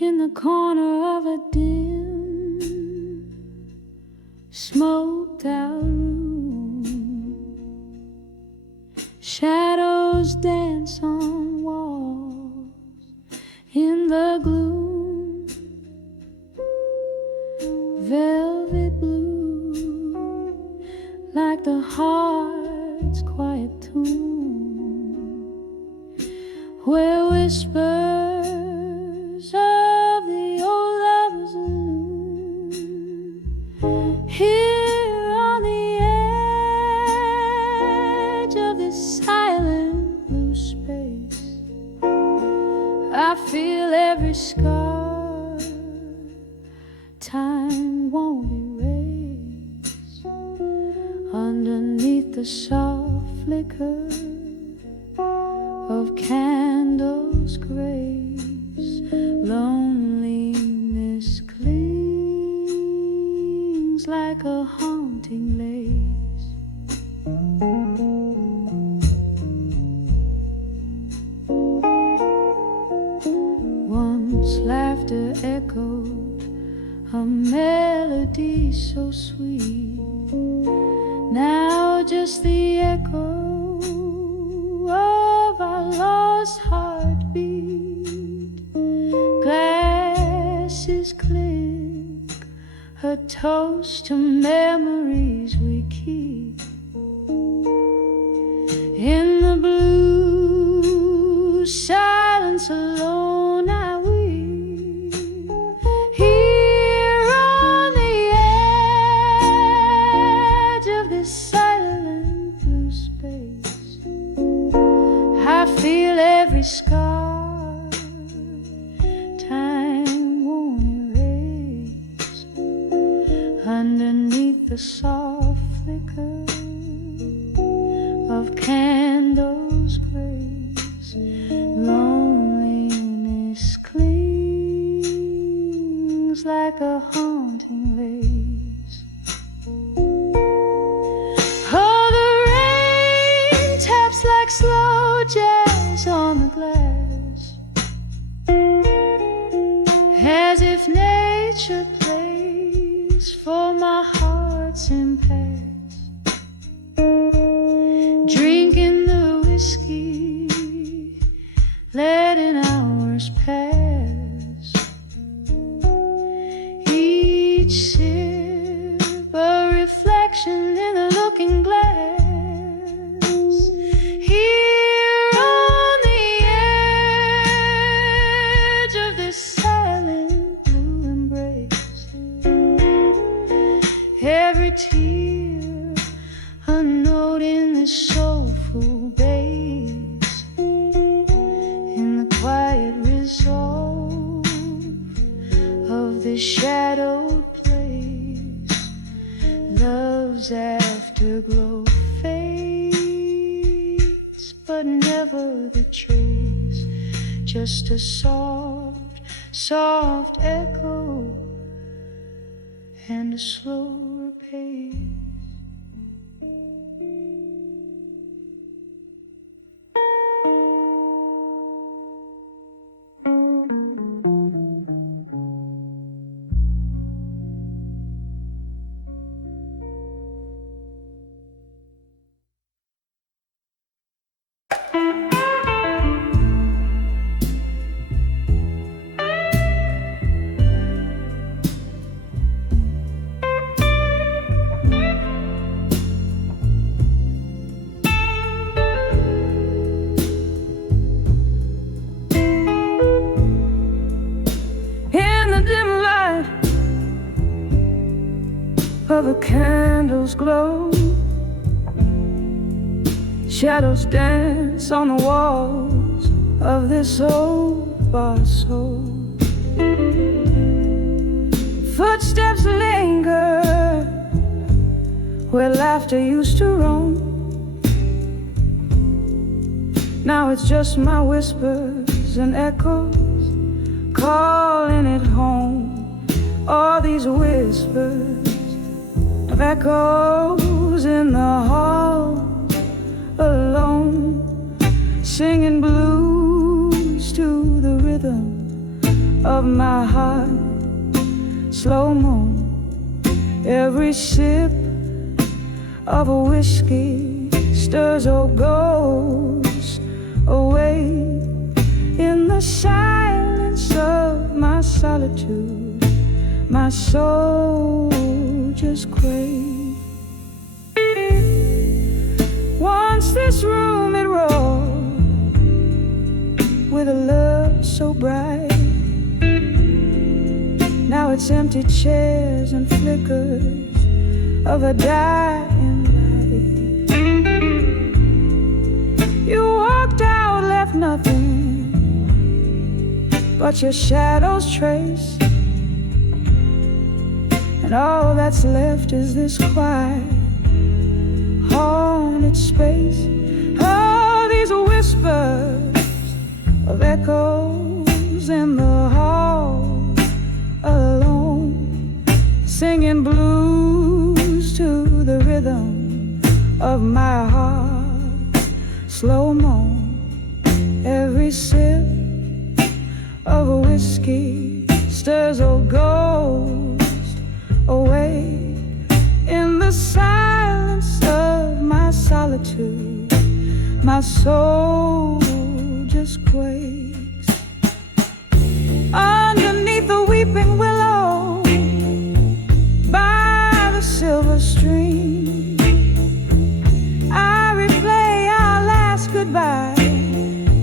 in the corner of a dim, smoked out room. Shadows dance on walls in the gloom. Velvet blue, like the heart's quiet tomb, where whispers of the old lovers loom. Here on the edge of this silent blue space, I feel every scar time won't erase. Underneath the soft flicker of candles' grace, loneliness clings like a haunting lace. Once laughter echoed a melody so sweet, now just the echo of our lost heartbeat. Glasses clink, a toast to memories we keep. In the blue silence alone I weep. Here on the edge of this silent blue space, I feel every scar time won't erase. Underneath the soft flicker of candles' grace, loneliness clings like a haunting lace. Oh, the rain taps like slow jazz on the glass, as if nature plays for my heart's impasse. Drinking the whiskey, letting hours pass. Each sip a reflection in the looking glass. Here on the edge of this silent blue embrace, every tear a note in the soulful bass. In the quiet resolve of this shadowed place, love's afterglow fades, but never the trace. Just a soft, soft echo and a slower pace. Of a candle's glow, shadows dance on the walls of this old bar soul. Footsteps linger where laughter used to roam. Now it's just my whispers and echoes calling it home. All these whispers of echoes in the hall, alone, singing blues to the rhythm of my heart. Slow mo, every sip of a whiskey stirs or goes away in the silence of my solitude. My soul just quakes. Once this room it roared with a love so bright. Now it's empty chairs and flickers of a dying light. You walked out, left nothing but your shadow's trace, and all that's left is this quiet, haunted space. Oh, these whispers of echoes in the hall, alone, singing blues to the rhythm of my heart. Slow-mo, every sip of a whiskey stirs or goes away in the silence of my solitude. My soul just quakes. Underneath the weeping willow, by the silver stream, I replay our last goodbye.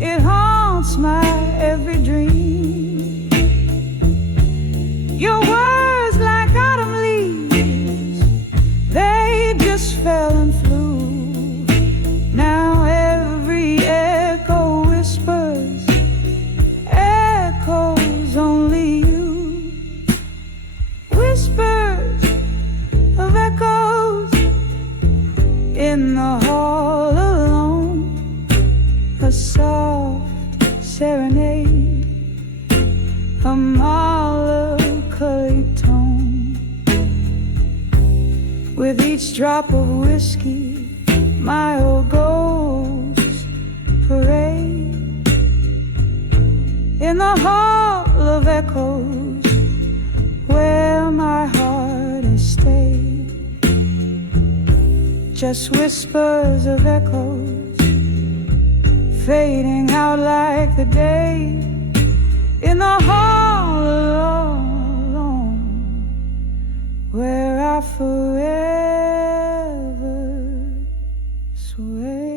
It haunts my every dream. Your words like autumn leaves, they just fell and flew. Now every echo whispers, echoes only you. Whispers of echoes in the hall alone, a soft serenade, a melancholy tone. With each drop of whiskey, my old ghosts parade in the hall of echoes where my heart has stayed. Just whispers of echoes fading out like the day in the hall alone where I forever sway.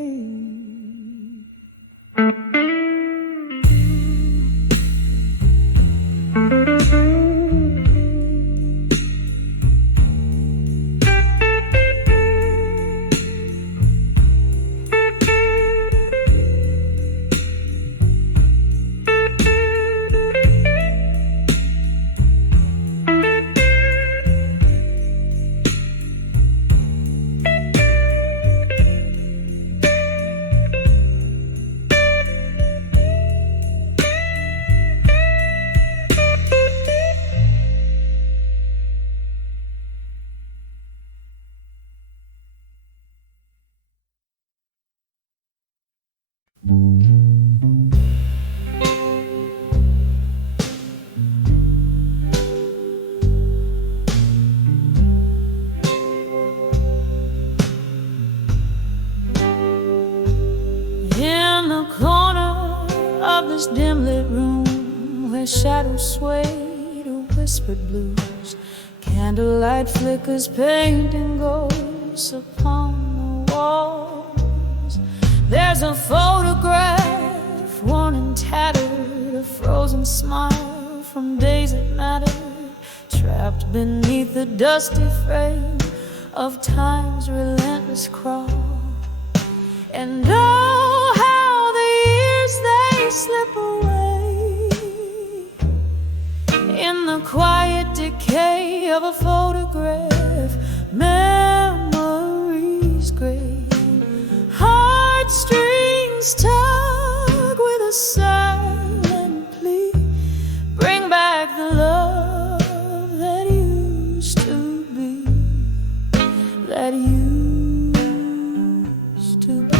In the corner of this dim lit room where shadows sway to whispered blues, candlelight flickers painting ghosts upon the walls. There's a photograph, worn and tattered, a frozen smile from days that mattered, trapped beneath the dusty frame of time's relentless crawl. And oh, how the years they slip away in the quiet decay of a photograph. Memories gray, heartstrings tug with a silent plea. Bring back the love that used to be, that used to be.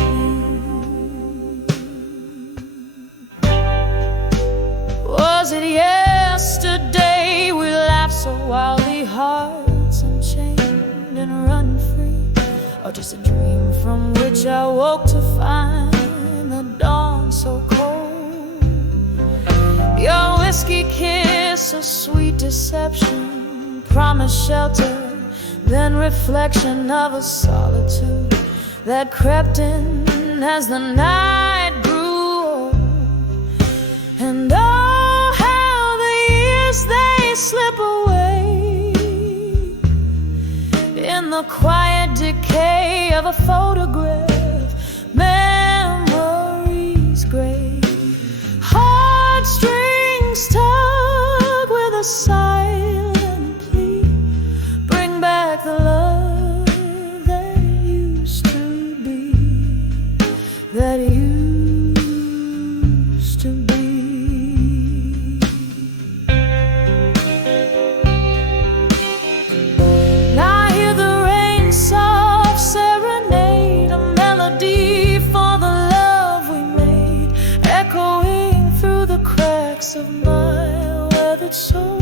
Was it yes? or just a dream from which I woke to find the dawn so cold. Your whiskey kiss, a sweet deception, promised shelter, then reflection of a solitude that crept in as the night grew old. And oh, how the years they slip away in the quiet decay of a photograph, memories gray. Heartstrings tug with a silent plea, bring back the love that used to be, that used to be. Now I hear the rain soft serenade, a melody for the love we made, echoing through the cracks of my weathered soul.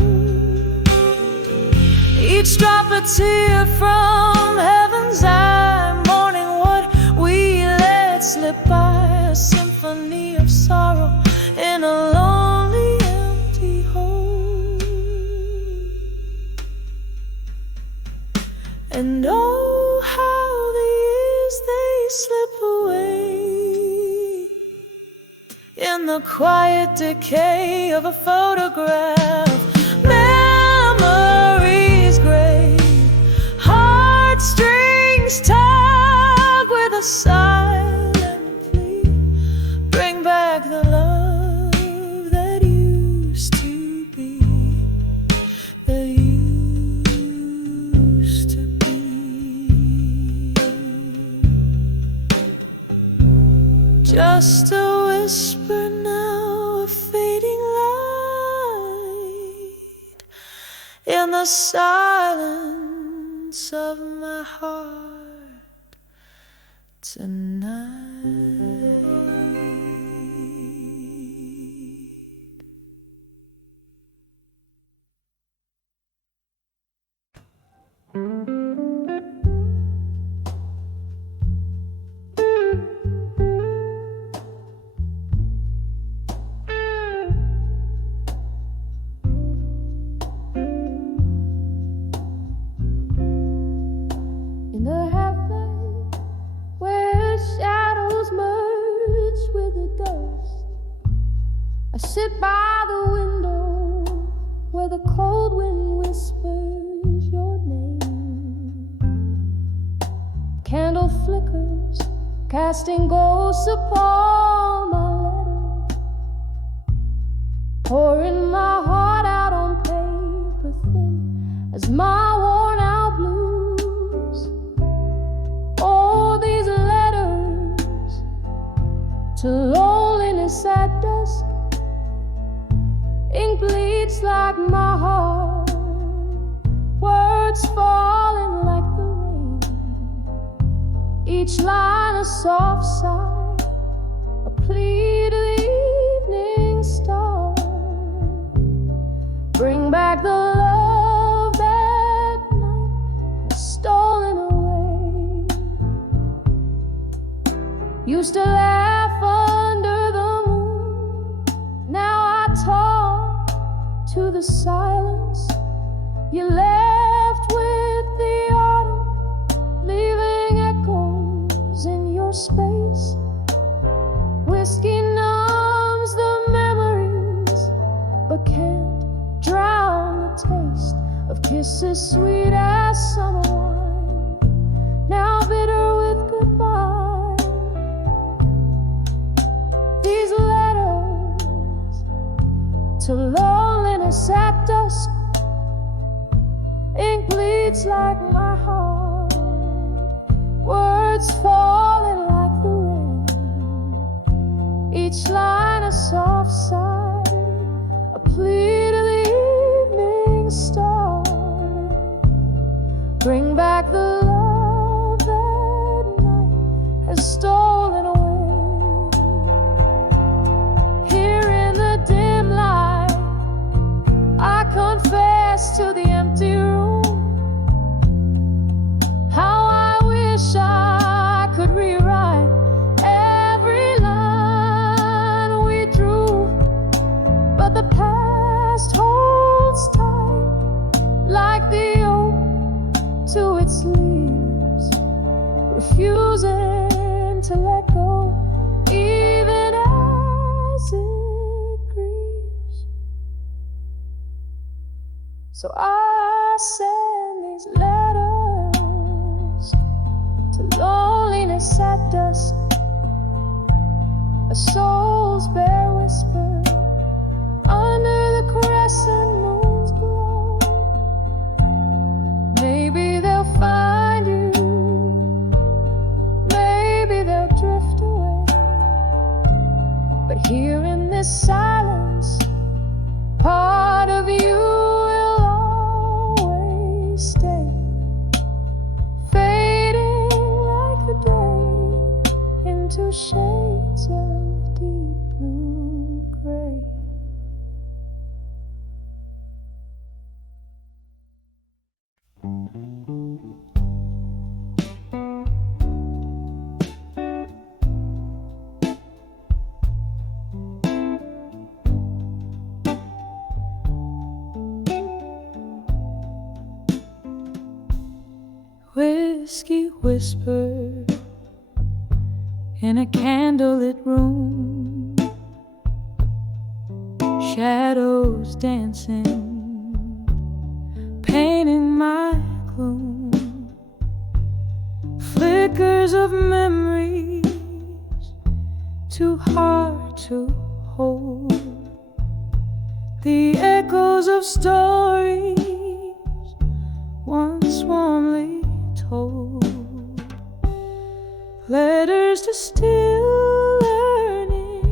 Each drop a tear from heaven's eye, mourning what we let slip by, a symphony of sorrow in a lonely empty hole. And oh, how the years they slip away in the quiet decay of a photograph, memories gray. Heartstrings tug with a silent plea, bring back the love that used to be, that used to be. Just a whisper now, a fading light in the silence of my heart tonight. In the half-light where shadows merge with the dust, I sit by the window where the cold wind whispers your name. Candle flickers, casting ghosts upon my letter, pouring my heart out on paper thin as my worn out blues. Oh, these letters to loneliness at dusk, ink bleeds like my heart, words falling like the rain, each line a soft sigh, a plea to the evening star. Bring back the love that night has stolen away. Used to laugh under the moon, now I talk to the silence. You left with the autumn, leaving echoes in your space. Whiskey numbs the memories, but can't drown the taste of kisses sweet as summer wine, now bitter with goodbye. These letters to loneliness at dusk, ink bleeds like my heart, words falling like the rain, each line a soft sigh, a plea to the evening star. Bring back the love that night has stolen away. Here in the dim light, I confess to the empty room how I wish I the past holds tight, like the oak to its leaves, refusing to let go, even as it grieves. So I send these letters to loneliness at dusk, a soul's bare whisper under the crescent moon's glow. Maybe they'll find you, maybe they'll drift away, but here in this silence, part of you will always stay, fading like the day into shades of deep blue gray. Whiskey whisper in a candlelit room, shadows dancing, painting my gloom, flickers of memories too hard to hold, the echoes of stories once warmly told, letters to still learning,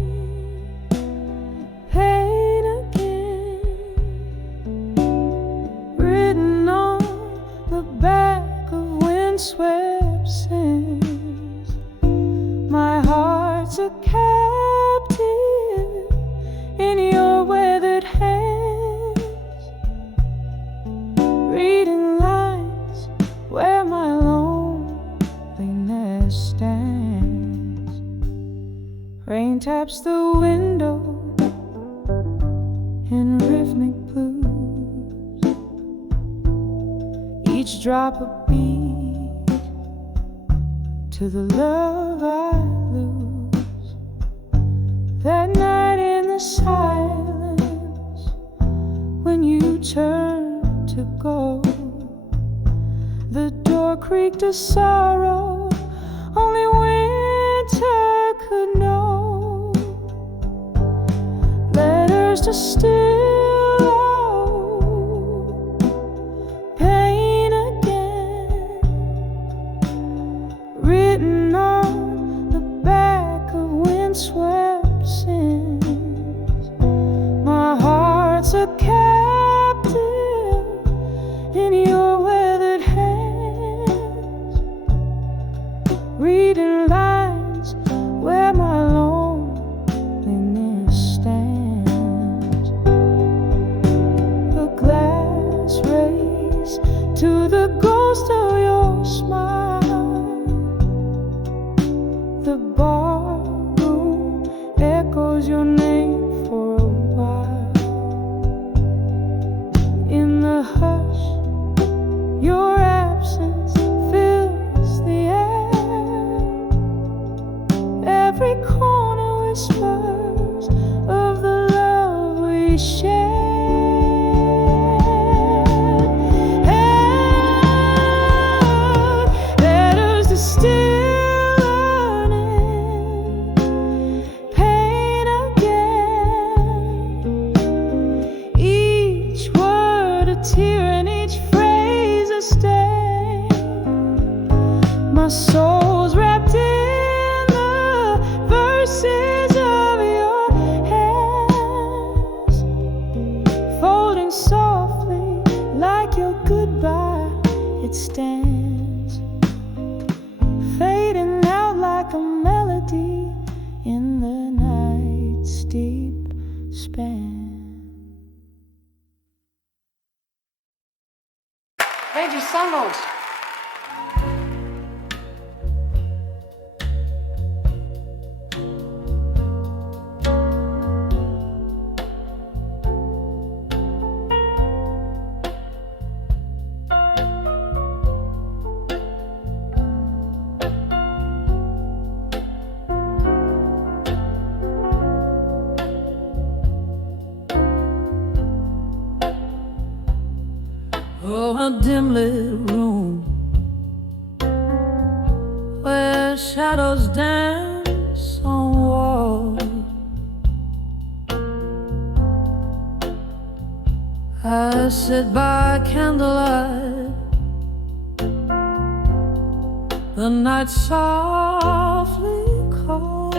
pain again, written on the back of windswept sands. My heart's a captive in your weathered hands, reading lines where my loneliness stands. Rain taps the window in rhythmic blues, each drop a beat to the love I lose. That night in the silence, when you turned to go, the door creaked a sorrow only winter could know. Letters to still owe, pain again, written on the back of windswept sands. My heart's a captive in your weathered hands, reading lines where my loneliness stands. A glass race to the ghost of your smile, the barroom echoes your name for a while. In the hush, your absence fills the air. Every corner whispers of the love we shared. And letters to still learning, pain again. Each word a tear and each phrase a stain. My soul's wrapped in the verses of your hands, folding softly like your goodbye. It stands, fading out like a melody in the night's deep span. Renditions. Oh, a dim lit room where shadows dance on walls. I sit by candlelight, the night softly calls.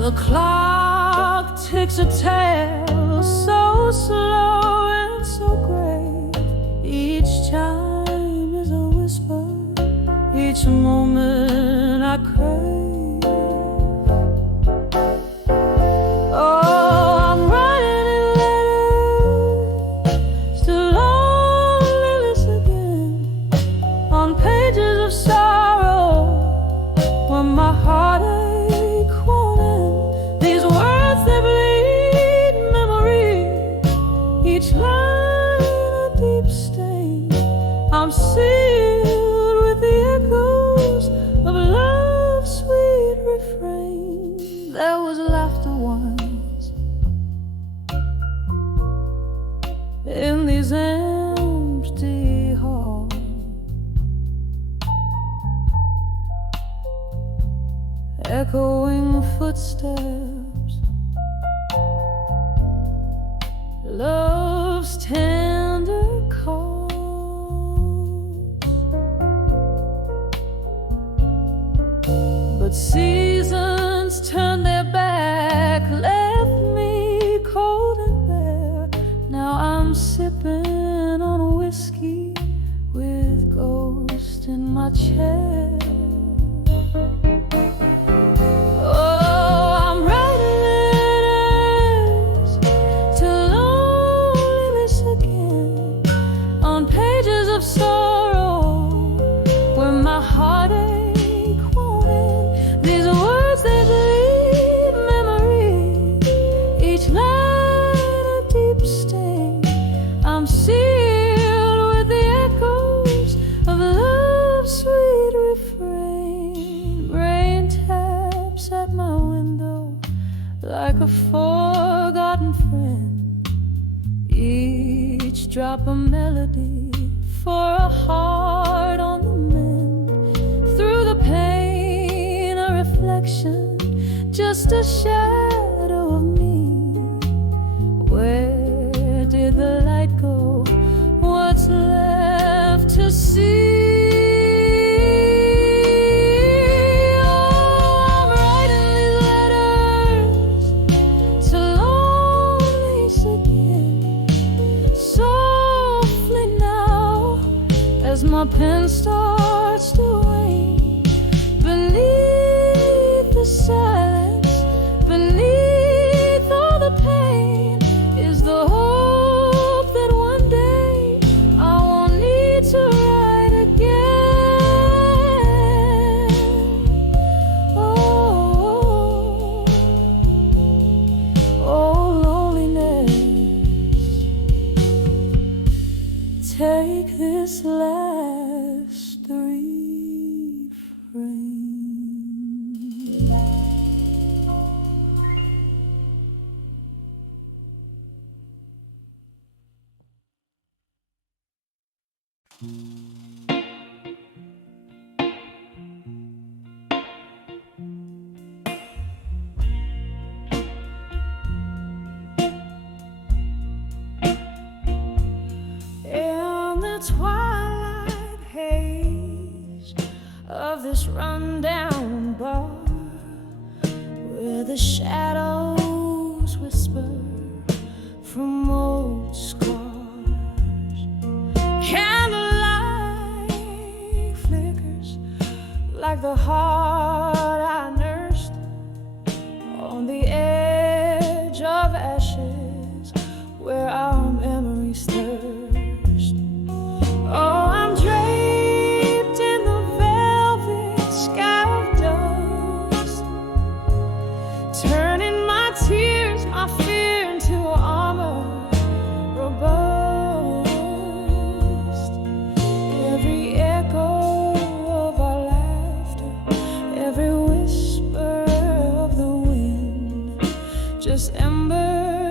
The clock ticks a tale so slow and so great. Each chime is a whisper, each moment I crave. I'm sealed with the echoes of love's sweet refrain. There was laughter once in these empty halls. Echoing footsteps, love's tender call. But seasons turned their back, left me cold and bare. Now I'm sipping on a whiskey with ghosts in my chair. Oh, I'm writing letters to loneliness again, on pages of sorrow where my heartache. I'm sealed with the echoes of love's sweet refrain. Rain taps at my window like a forgotten friend, each drop a melody for a heart on the mend. Through the pain a reflection, just a shadow of me. Where did the light go? What's left to see? Oh, I'm writing these letters to loneliness again, softly now as my pen starts to wane. Beneath the silence, beneath all the pain, is the hope that one day I won't need to write again. Oh, oh, loneliness, take this last refrain. In the twilight haze of this rundown bar, where the shadows whisper from old scars, candlelight flickers like the heart I nursed on the edge of ashes where our memories thirst. Oh, I'm draped in the velvet sky of dust, turning my tears, my fear into armor robust. Every echo of our laughter, every whisper of the wind, just embers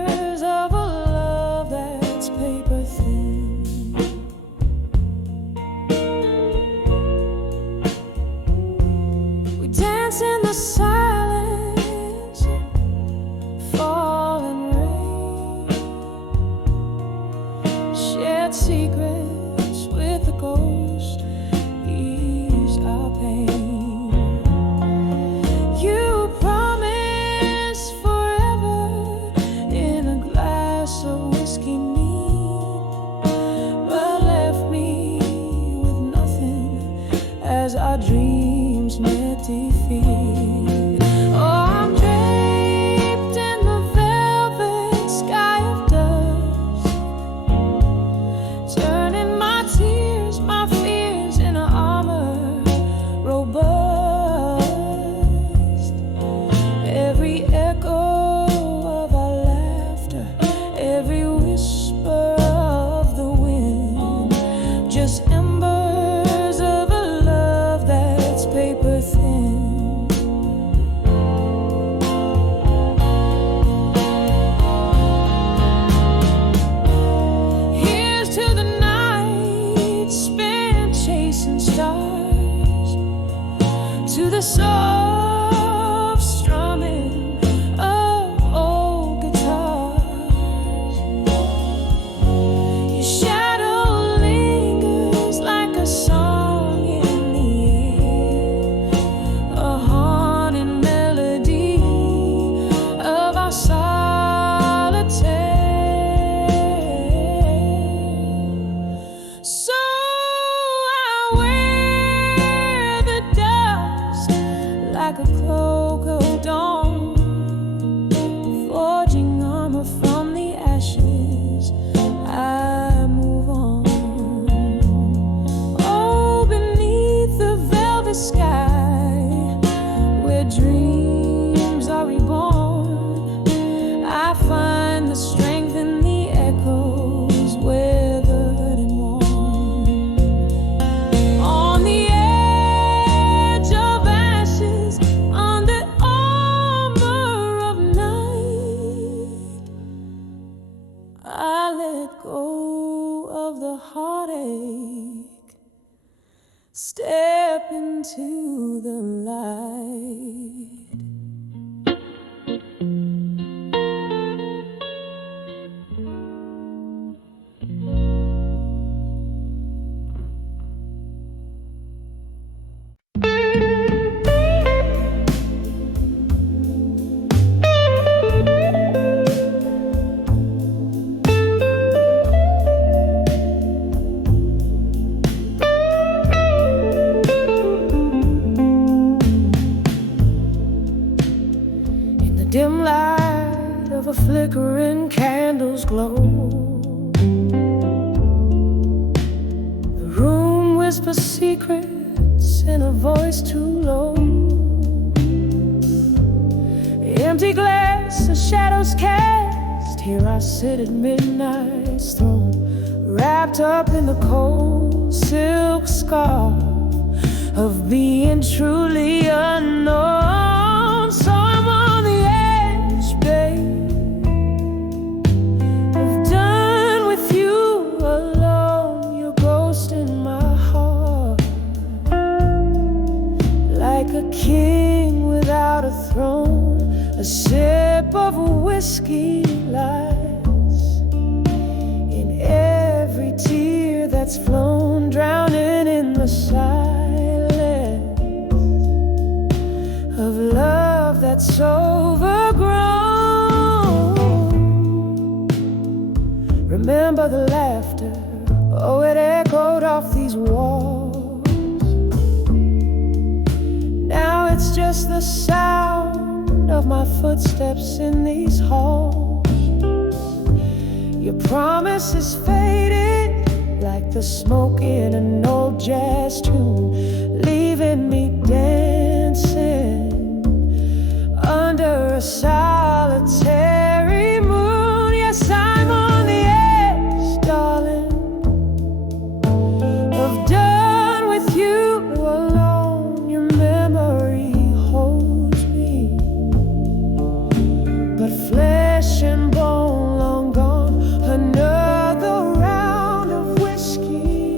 dreams are reborn, I find the strength in the echoes, weathered and worn. On the edge of ashes, under armor of night, I let go of the heartache, step into the light. Dim light of a flickering candle's glow, the room whispers secrets in a voice too low. Empty glass, the shadows cast. Here I sit at midnight's throne, wrapped up in the cold silk scarf of being truly unknown. So I'm on the edge, babe, of done with you alone. Your ghost in my heart, like a king without a throne. A sip of whiskey lies in every tear that's flown, drowning in the silence of love that's overgrown. Remember the laughter, oh, it echoed off these walls. Now it's just the sound of my footsteps in these halls. Your promise is faded like the smoke in an old jazz tune, leaving me dancing under a solitary moon. Yes, I'm on the edge, darling, of done with you alone. Your memory holds me, but flesh and bone long gone. Another round of whiskey,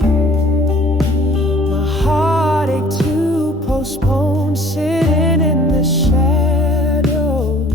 my heartache to postpone, sitting in the shadows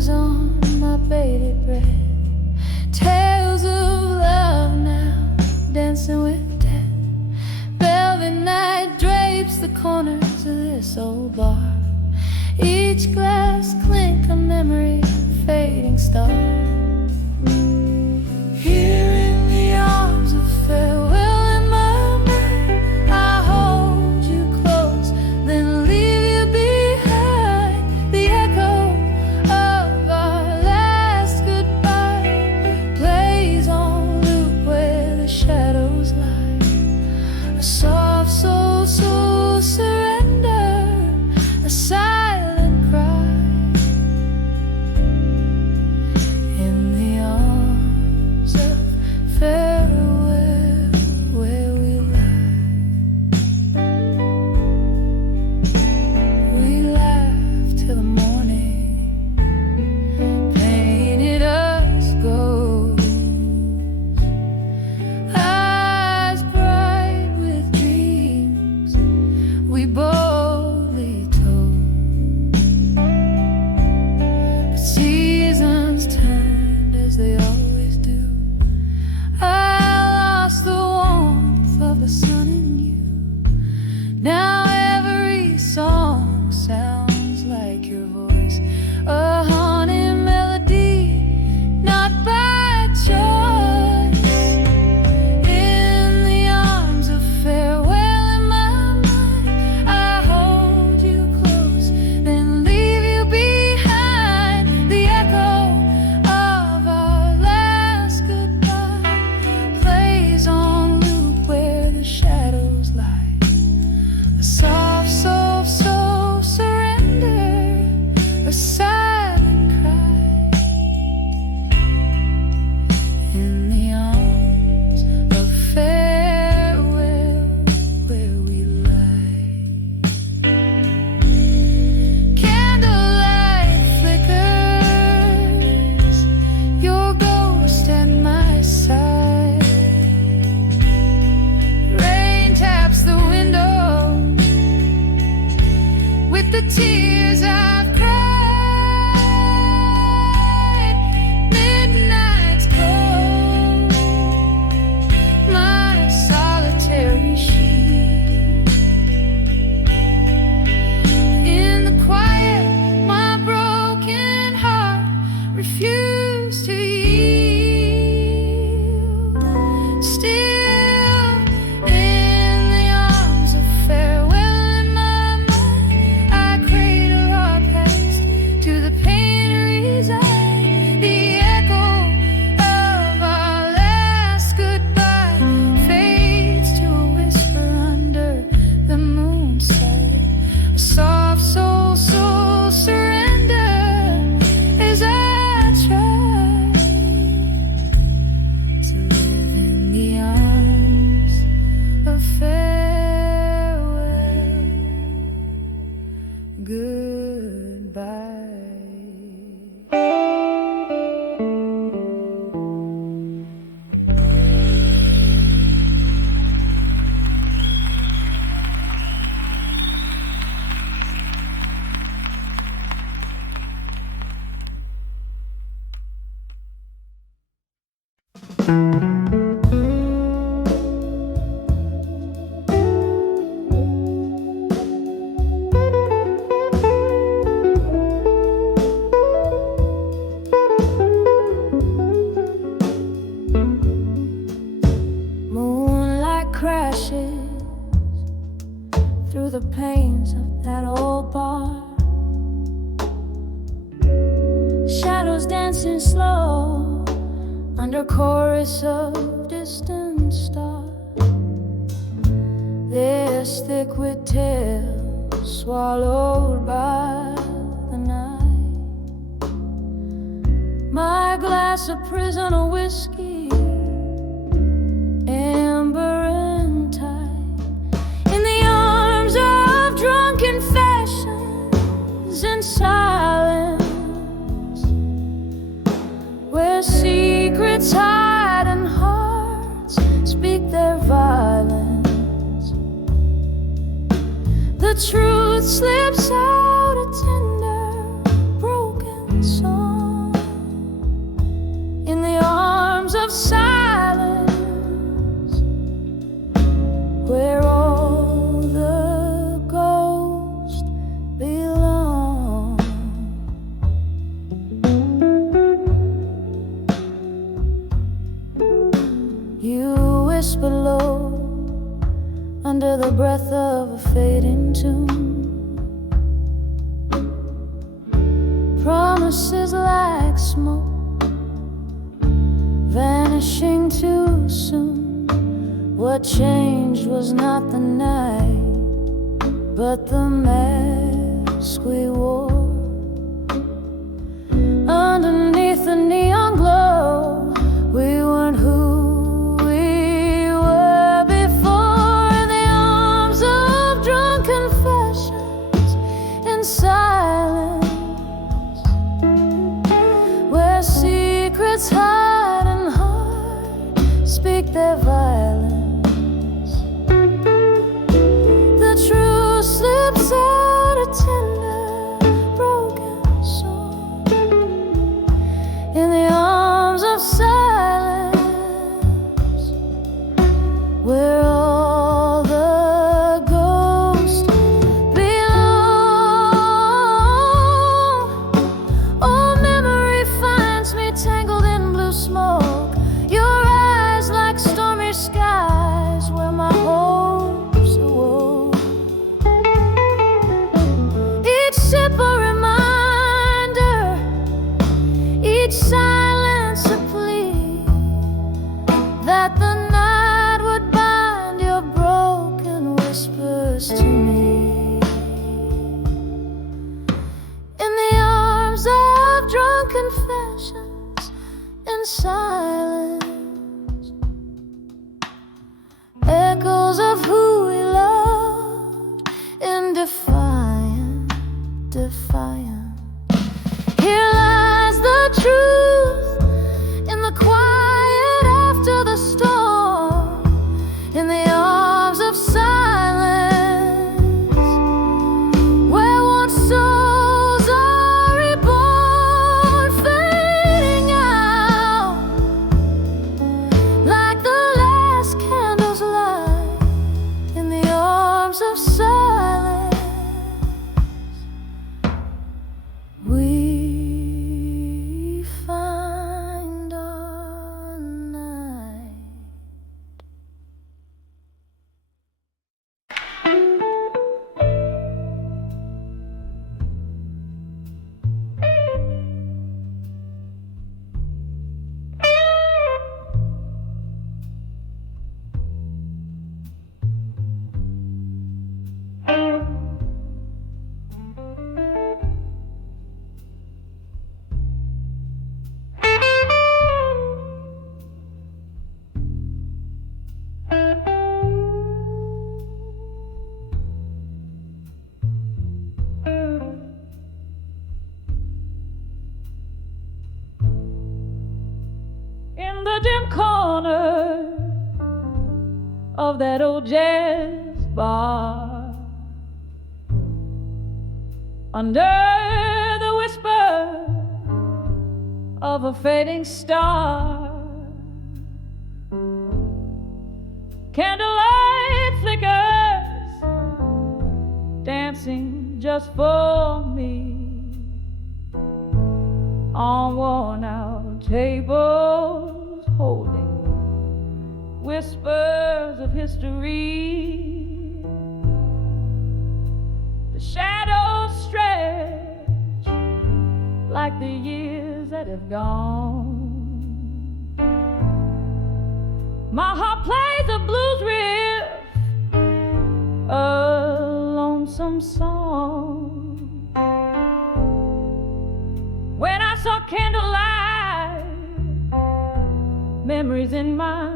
dews on my bated breath. Tales of love now, dancing with death. Velvet night drapes the corners of this old bar. Each glass clink a memory, fading star. Here in the arms of farewell in my mind, I hold you close, then leave you behind. The echo of our last goodbye plays on loop where the shadows lie. A soft soul, soul surrender, a silent cry. In the arms of farewell where we lie. We laughed till the morning painted us gold, eyes bright with dreams we boldly told. But seasons turned as they always do. I lost the warmth of the sun in you. Now every song sounds like your voice, a haunted melody, not by choice. In the arms of farewell in my mind, I hold you close, then leave you behind. The echo of our last goodbye plays on loop where the shadows lie. A soft, soft, soft surrender, a silent cry. In the arms of farewell where we lie. Candlelight flickers, your ghost at my side. Rain taps the window with the tears I've cried. Midnight's cold, my solitary sheet. In the quiet, my broken heart refused to yield. Still, in the arms of farewell in my mind, I cradle our past to the pain reside. The echo of our last goodbye fades to a whisper under the moonlight. A soft soul, soul surrender as I try to live in the arms of farewell goodbye. Moonlight crashes through the panes of that old bar. Shadows dancing slow under chorus of distant stars. They're thick with tales swallowed by the night. My glass of prisoner whiskey, amber and tide. In the arms of drunken fashions and silence, where secrets hide and hearts speak their violence. The truth slips out a tender, broken song. birth of a fading tune. Promises like smoke, vanishing too soon. What changed was not the night, but the mask we wore. Underneath the neon glow, we weren't who we were before. In the arms of drunk confessions, in silence, where secrets hide and heart speak their violence. The truth slips out a tender, broken soul. In the arms of silence, where all the ghosts belong. Oh, memory finds me tangled in blue smoke. Your eyes like stormy skies, where my hopes awoke. Each sip a reminder, each silence a plea, that the night would bind your broken whispers to me. In the arms of drunk confessions, in silence, echoes of who we loved, in defiant, defiant. Here lies the truth in the quiet after the storm. In the arms of silence, where once souls are reborn, fading out like the last candle's light. In the arms of silence, we find our night. In the dim corner of that old jazz bar, under the whisper of a fading star, candlelight flickers, dancing just for me on worn-out tables, holding whispers of history. The shadows stretch like the years that have gone. My heart plays a blues riff, a lonesome song. When I saw candlelight, memories in my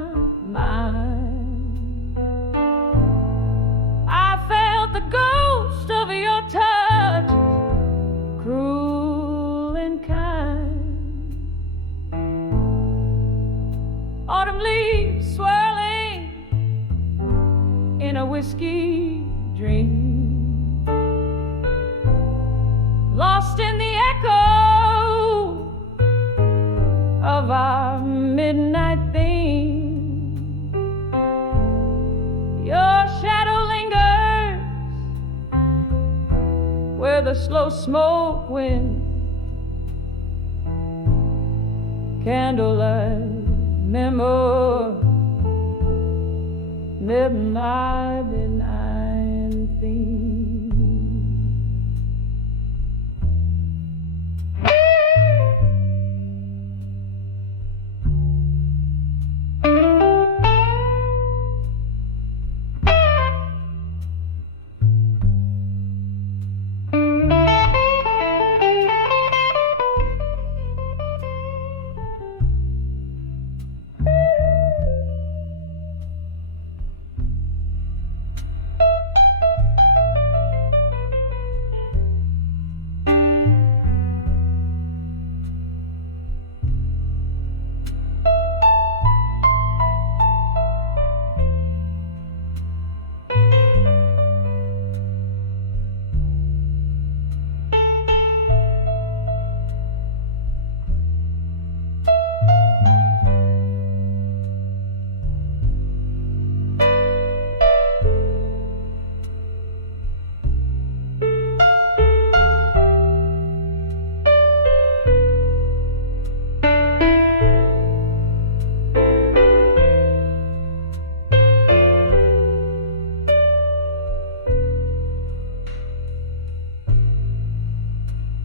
mind, I felt the ghost of your touch, cruel and kind. Autumn leaves swirling in a whiskey dream, lost in the echo of our midnight theme. Your shadow lingers where the slow smoke went. Candlelight memory, midnight, midnight.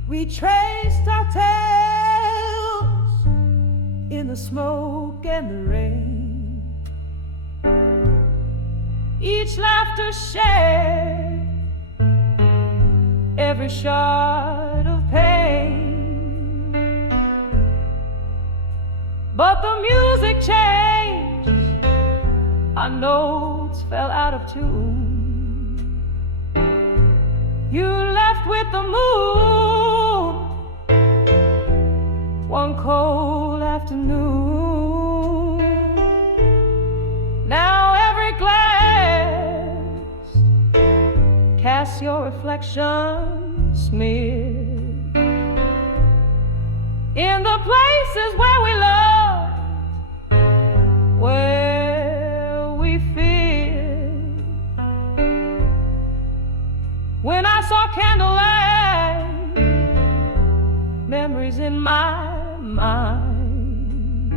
We traced our tales in the smoke and the rain. Each laughter shared every shard of pain. But the music changed, our notes fell out of tune. You left with the moon one cold afternoon. Now every glass casts your reflection smeared in the places where we loved, where we feared. When I saw candlelight, memories in my mind,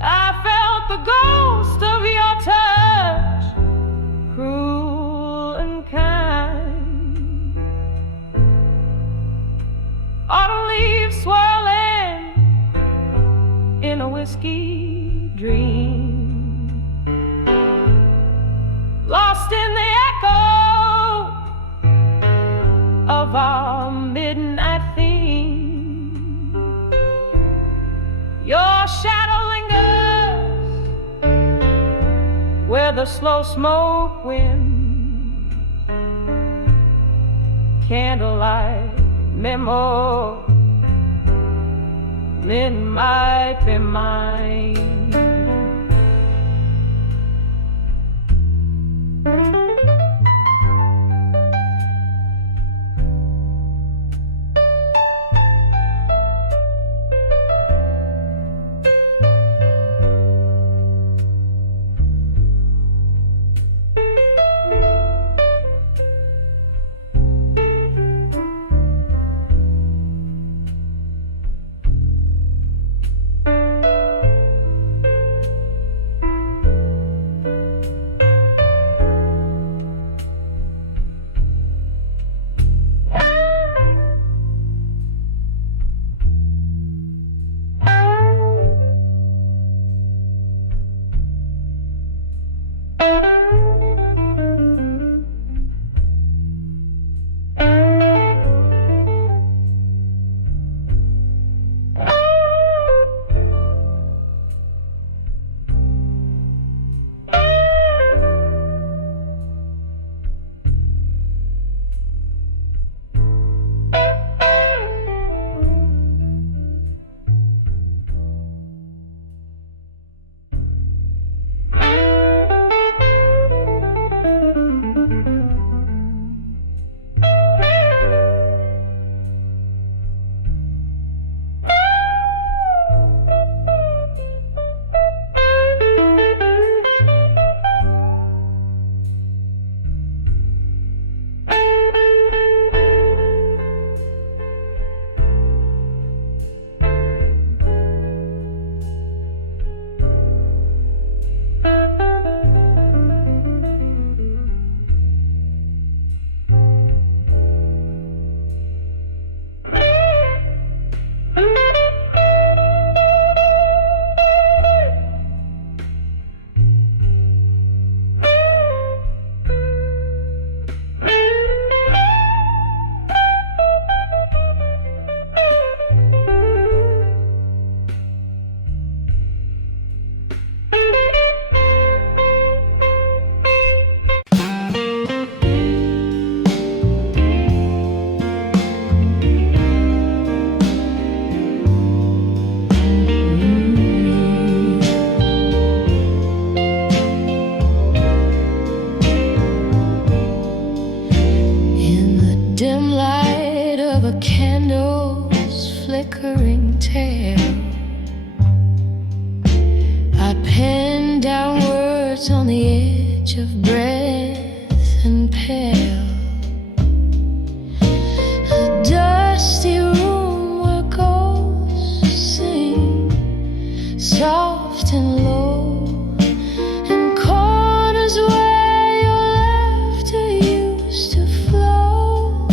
I felt the ghost of your touch, cruel and kind. Autumn leaves swirling in a whiskey dream, lost in the echo of our midnight theme. Your shadow lingers where the slow smoke winds. Candlelight men might be mine. flickering tail. I pen down words on the edge of breath and pale. A dusty room where ghosts sing, soft and low, and corners where your laughter used to flow.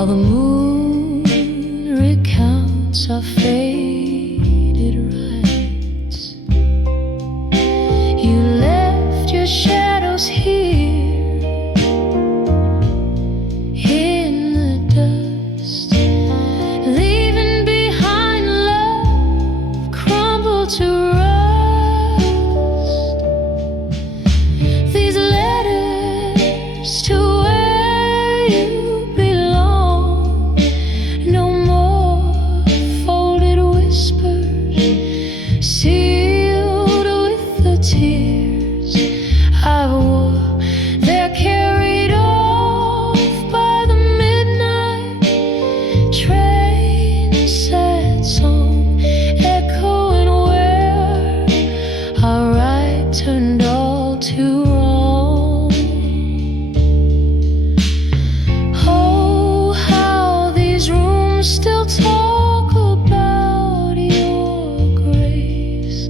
while the moon recounts our faded rights. You left your shadows here in the dust, leaving behind love crumbled to rust. These letters to where you belong, no more folded whispers sealed with the tears I wore. They're carried off by the midnight train, sad song echoing where our right turned all too wrong. Oh, how these rooms still talk about your grace,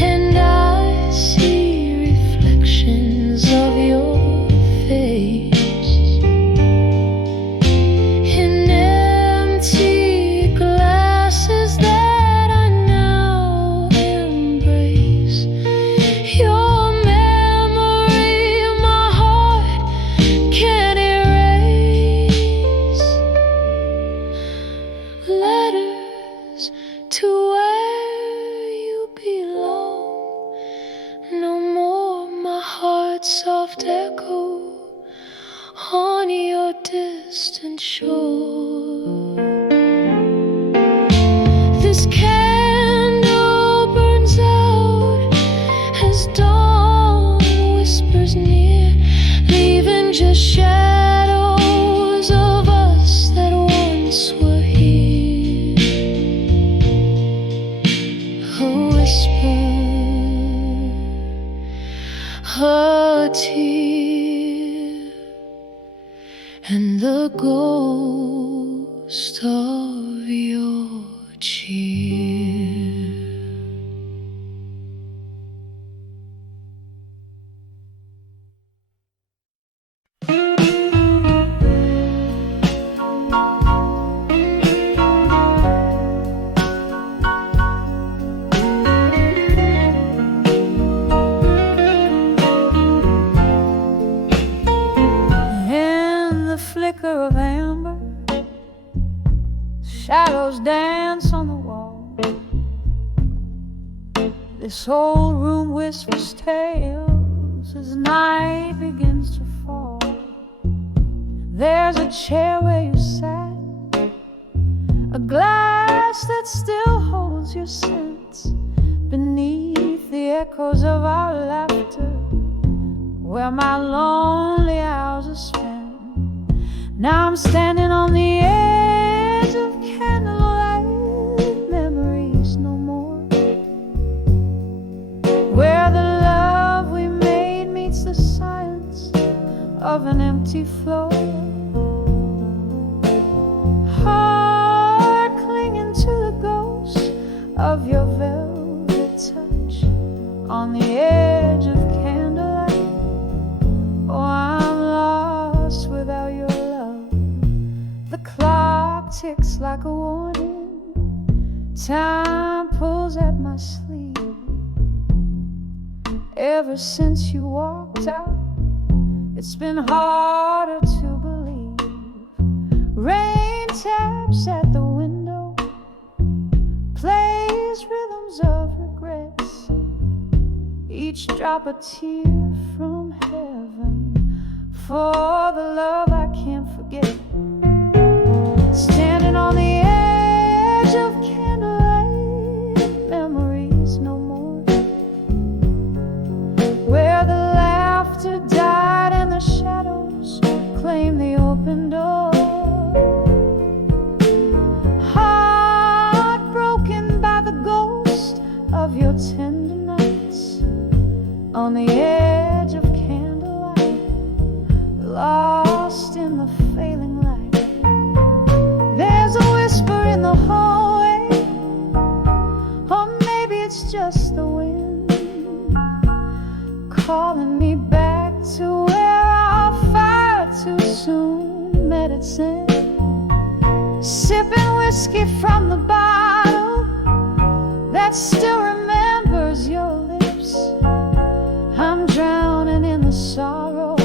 and I see reflections of your face in empty glasses that I now embrace. Your memory my heart can't erase. Letters to where you belong, no more my heart's soft echo on your distant shore. This candle burns out as dawn whispers near, leaving just shadows of us that once were here. A whisper, a tear, and the ghost of your cheer. In the flicker of amber, shadows dance on the wall. This old room whispers tales as night begins to fall. There's a chair where you sat, a glass that still holds your scent beneath the echoes of our laughter, where my lonely hours are spent. Now I'm standing on the edge of candlelight, memories no more, where the love we made meets the silence of an empty floor. Heart clinging to the ghost of your velvet touch on the edge of candlelight. Oh, I'm lost without your love. The clock ticks like a warning. Time pulls at my sleeve. Ever since you walked out, it's been harder to believe. Rain taps at the window, plays rhythms of regrets, each drop a tear from heaven for the love I can't forget. Standing on the edge of candlelight, memories no more, where the laughter died and the shadows claim the open door. Heartbroken by the ghost of your tender nights on the edge of candlelight, lost in the failing light. There's a whisper in the hallway, or maybe it's just the wind calling me back to where our fire too soon met its end. sipping whiskey from the bottle that still remembers your lips. I'm drowning in the sorrow,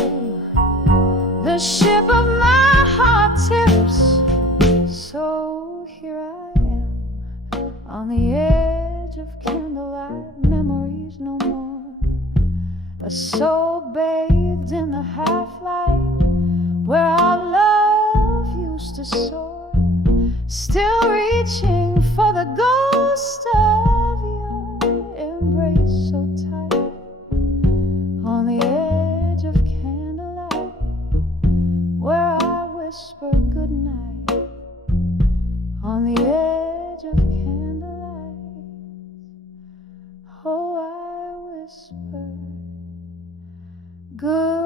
the ship of my heart tips. So here I am on the edge of candlelight, memories no more, a soul bathed in the half-light where our love used to soar, still reaching for the ghost of your embrace so tight. On the edge of candlelight where I whisper goodnight. On the edge of candlelight, oh, I whisper goodnight.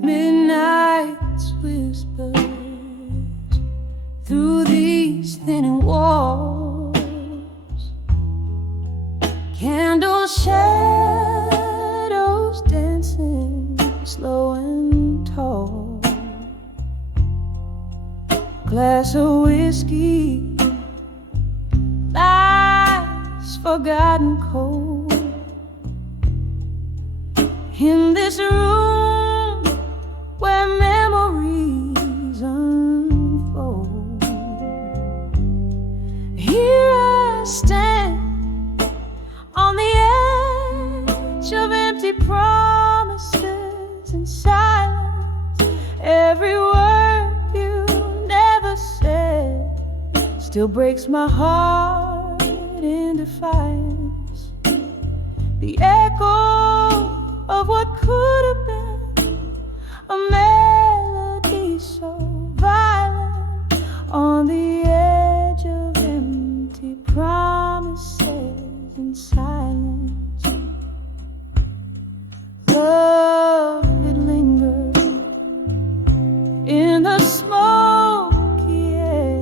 Midnight's whispers through these thinning walls, candle shadows dancing slow and tall, glass of whiskey lies forgotten cold in this room where memories unfold. Here I stand on the edge of empty promises and silence. Every word you never said still breaks my heart in defiance. The echo of what could have been a melody so violent on the edge of empty promises and silence. Love, it lingered in the smoky air,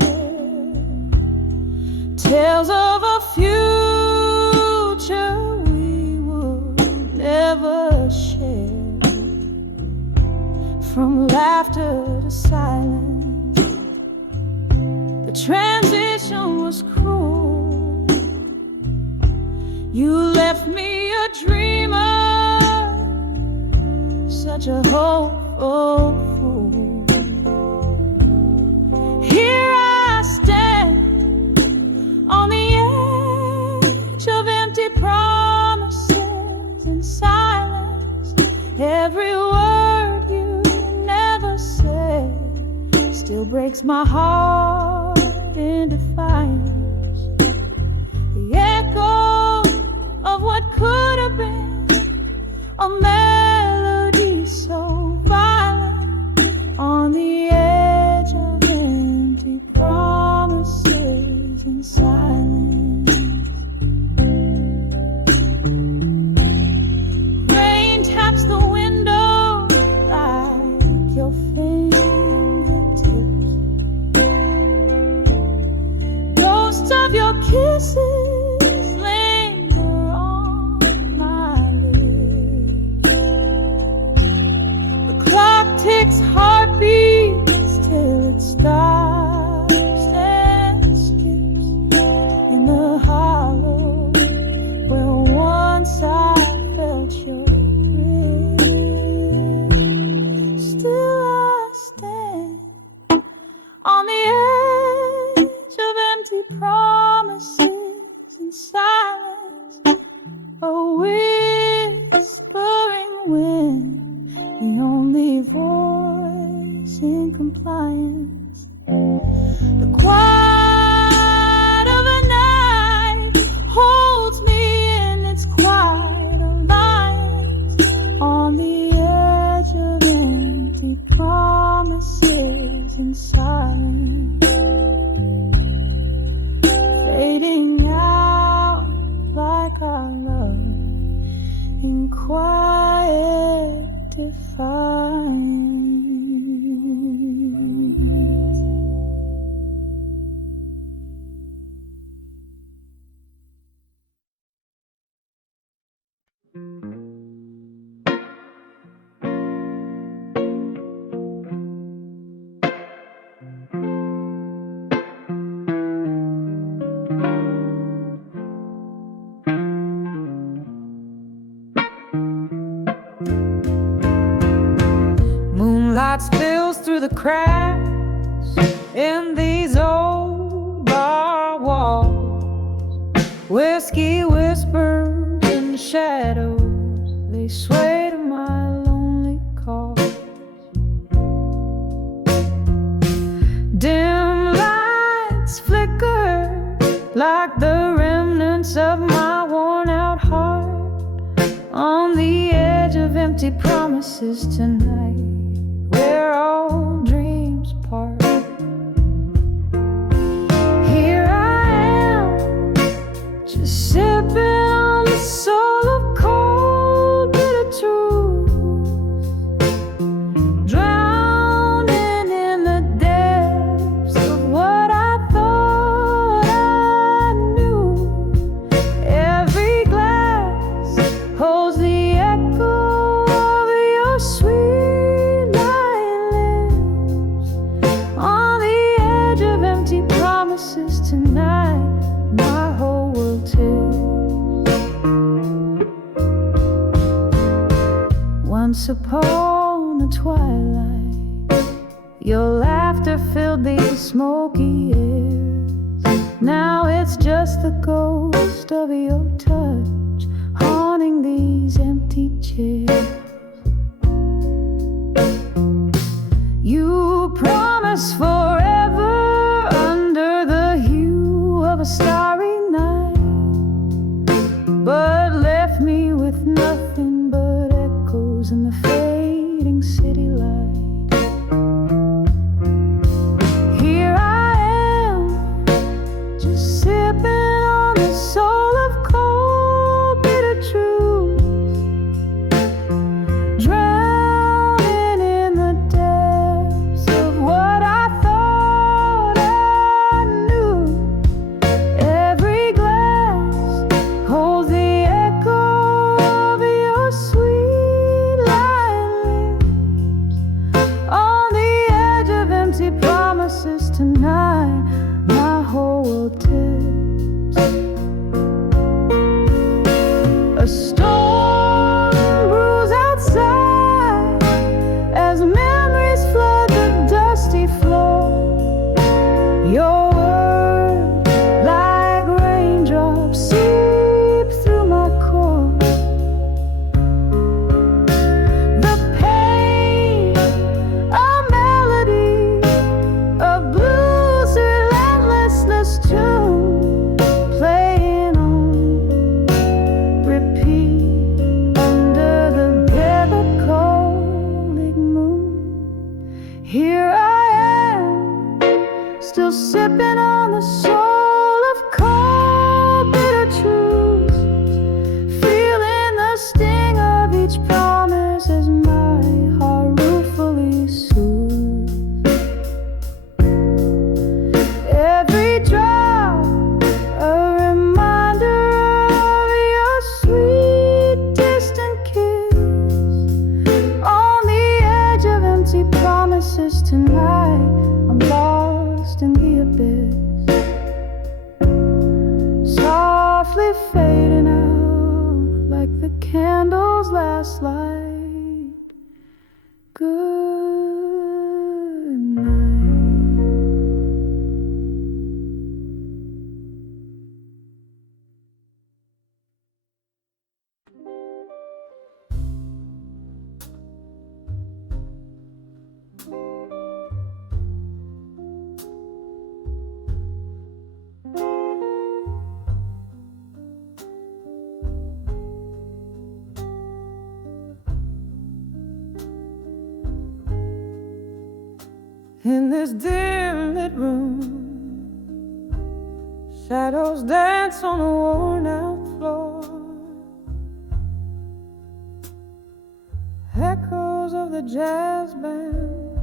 tales of a future we would never share. From laughter to silence, the transition was cruel. You left me a dreamer, such a hopeful fool. Here I stand on the edge of empty promises and silence. Every word you never said still breaks my heart in defiance. The echo of what could have been a melody so violent on the edge of empty promises and silence. Rain taps the window like your fingertips. Ghosts of your kisses linger on my lips. The clock ticks heartbeats till it stops and skips in the hollow where once I felt your grip. Still I stand on the edge of empty promises and silence, a whispering wind, the only voice in compliance. The quiet of a night holds me in its quiet alliance on the edge of empty promises and silence, fading out like our love in quiet defiance. Moonlight spills through the cracks in these old bar walls. Whiskey whispers in the shadows, they sway to my lonely call. Dim lights flicker like the remnants of my worn out heart on the edge of empty promises tonight, where all dreams part. Here I am, just sipping on the soul of cold bitter truth, drowning in the depths of what I thought I knew. Every glass holds the echo of your sweet on the edge of empty promises tonight. My whole world tilts. Once upon a twilight, your laughter filled these smoky airs. Now it's just the ghost of your touch haunting these empty chairs. You promised forever under the hue of a starry night, but left me with nothing but echoes in the fading city light. Here I am, just sipping on the soul of cold bitter truth, drowning in the depths of what I thought I knew. Every glass holds the echo of your sweet lying lips on the edge of empty promises tonight. My whole world tips. A storm brews outside as memories flood the dusty floor. Your words, like raindrops, seep through my core. The pain, a melody, a blues relentlessness tune, playing on repeat under the melancholic moon. Here I am, still sipping on the soul of cold bitter truth, feeling the sting of each promise as my heart ruefully soothes. Every drop a reminder of your sweet distant kiss on the edge of empty promises tonight. I'm lost in the abyss, softly fading out like the candle's last light. Good night. In this dim lit room, shadows dance on a worn out floor. Echoes of the jazz band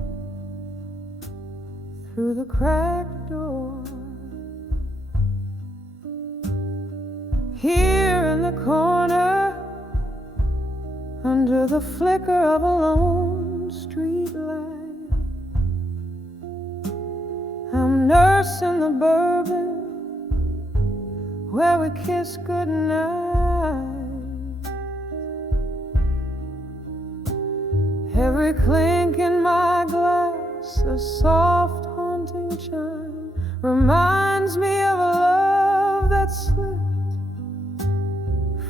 through the cracked door. Here in the corner, under the flicker of a lone street light, I'm nursing the bourbon where we kiss goodnight. Every clink in my glass, a soft haunting chime, reminds me of a love that slipped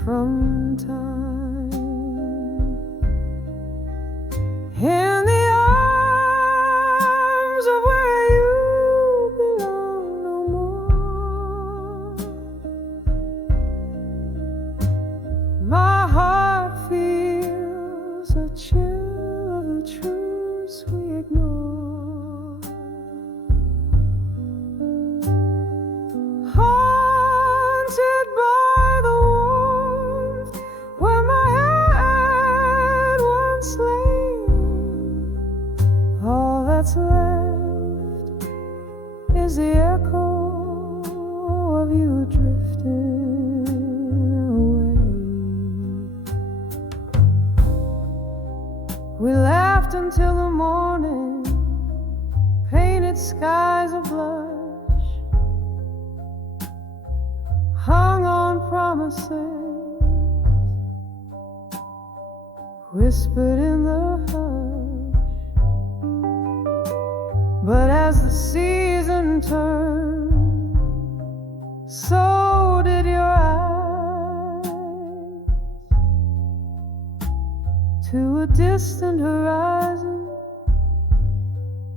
from time. In the arms of where you belong no more, my heart feels a chill of the truths we ignore. Haunted by the warmth where my head once lay, all that's left is the echo of you drifting away. We laughed until the morning, painted skies of blush, hung on promises, whispered in the hush. But as the season turned, so did your eyes, to a distant horizon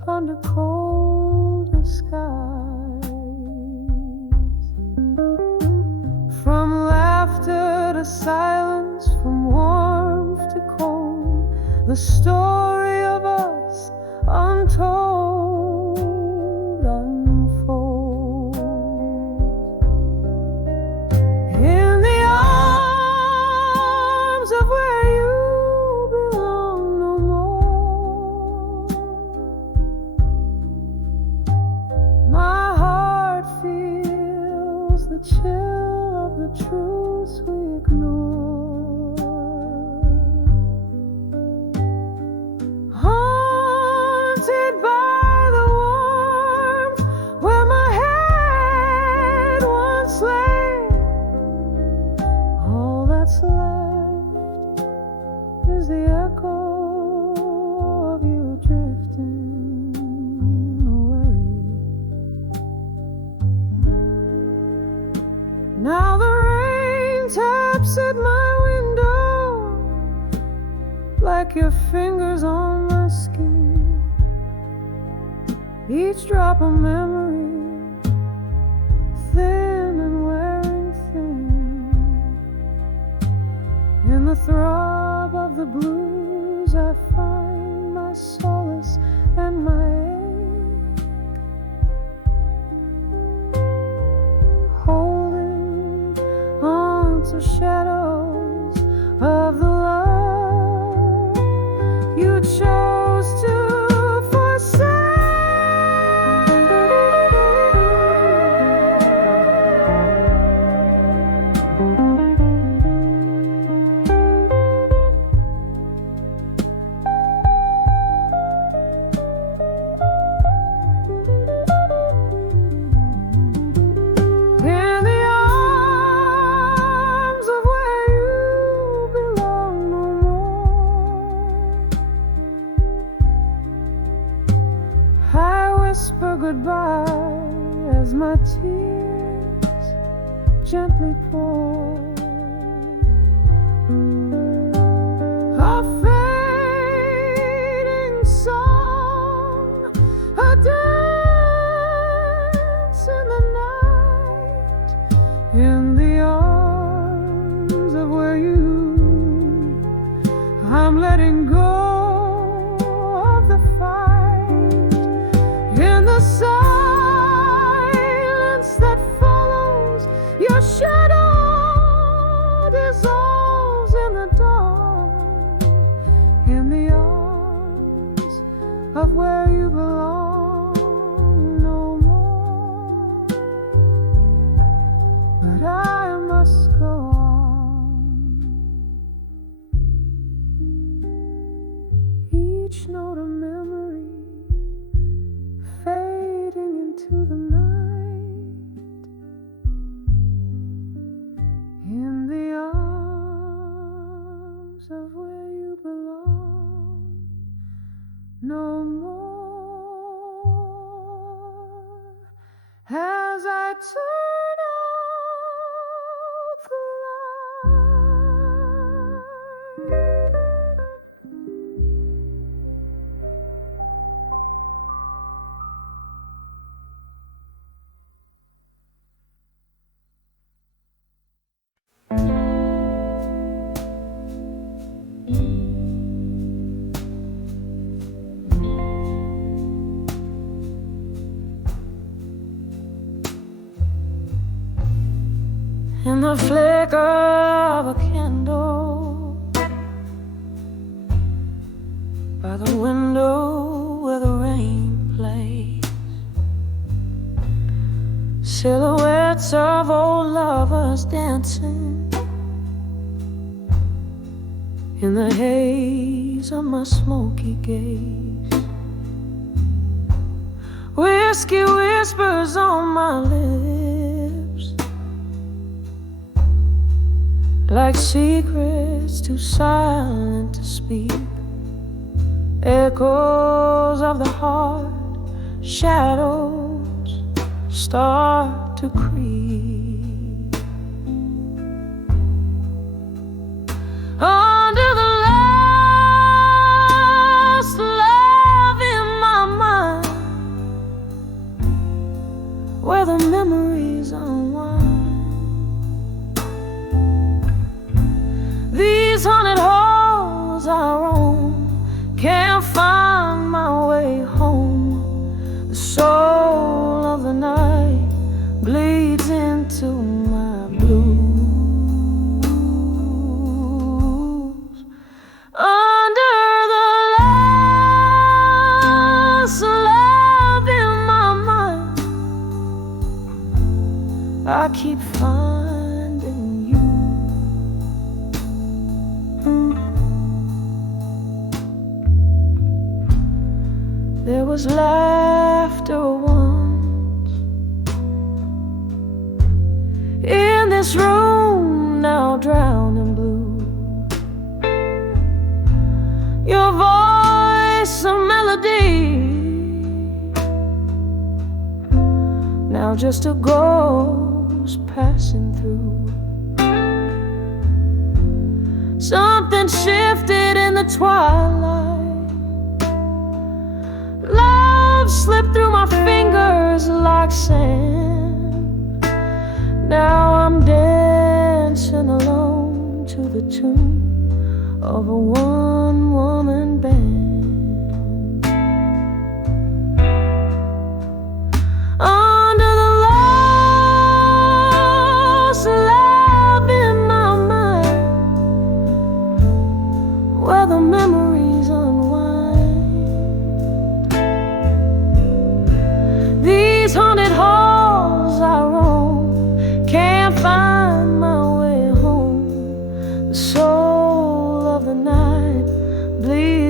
under colder skies. From laughter to silence, from warmth to cold, the story of us untold unfolds. In the arms of where you belong no more, my heart feels the chill of the truths we ignore. Haunted by the warmth where my head once lay, all that's left is the echo of you drifting away. Now the rain taps at my window like your fingers on my skin, each drop a memory, thin and wearing thin. In the throb of the blues I find my solace and my ache, holding on to shadows of the love you chose to forsake. In the arms of where you belong no more, I whisper goodbye as my tears gently pour. A fading song, a dance in the night, in the arms of where you, I'm letting go of the fight. of where you belong no more, but I must go on. Each note a memory fading into the night, in the arms of where you belong no more, as I turn out the light. In the flicker of a candle by the window where the rain plays, silhouettes of old lovers dancing in the haze of my smoky gaze. Whiskey whispers on my lips, like secrets too silent to speak. Echoes of the heart, shadows start to creep. Under the last love in my mind, where the memories unwind, these haunted halls I roam, can't find my way home. The soul of the night bleeds into my blues. Under the last love in my mind, I keep finding you. There was laughter once in this room now drowned in blue. Your voice a melody, now just a ghost passing through. Something shifted in the twilight, love slipped through my fingers like sand. Now I'm dancing alone to the tune of a one-woman band. Under the lost love in my mind, where the memories unwind, these haunted halls I roam, can't find my way home. The soul of the night bleeds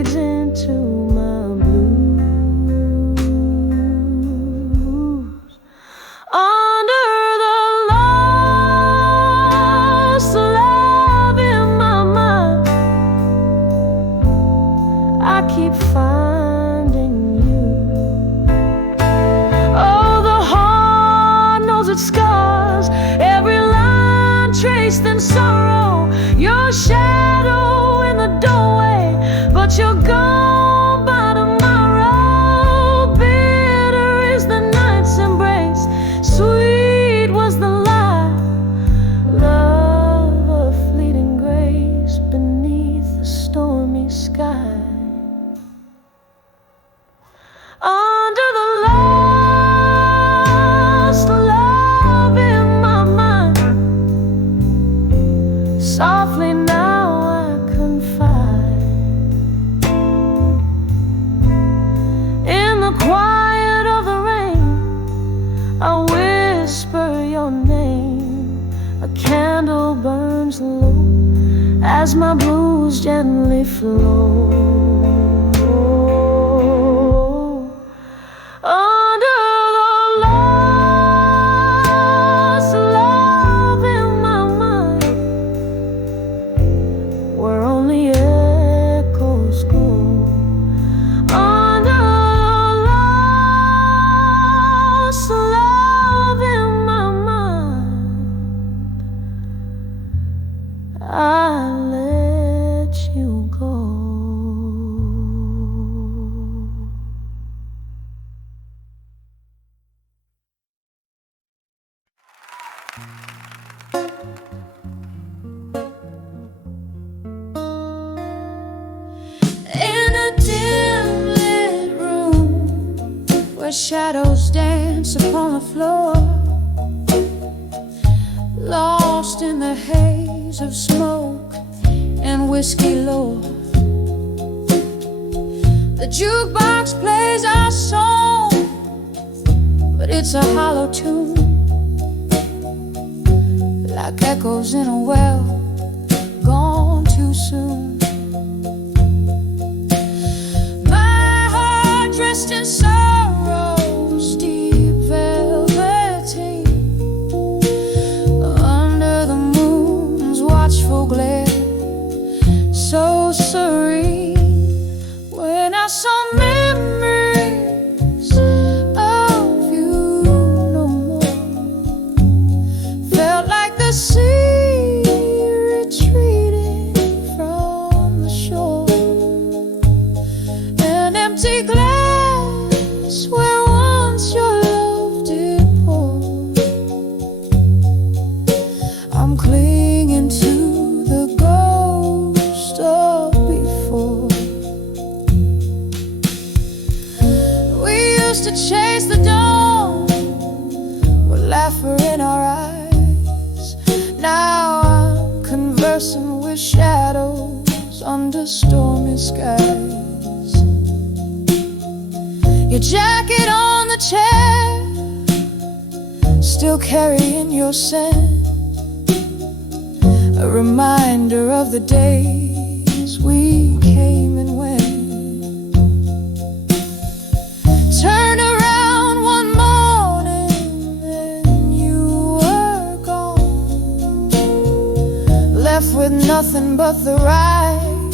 turns low as my blues gently flow. Under the lost love in my mind, where only echoes go. Under the lost love in my mind, I let you go. In a dim lit room where shadows dance upon the floor, lost in the haze of smoke and whiskey lore, the jukebox plays our song, but it's a hollow tune, like echoes in a well gone too soon. My heart dressed in sorrow's deep velveteen, under the moon's watchful glare, so serene, when I saw memories of you no more, felt like the sea retreating from the shore, an empty glass where once your love did pour. I'm clinging to the ghost of before. We used to chase the dawn with laughter in our eyes. Now I'm conversing with shadows under stormy skies. Your jacket on the chair, still carrying your scent, a reminder of the days we came and went. Turn around one morning and you were gone, left with nothing but the right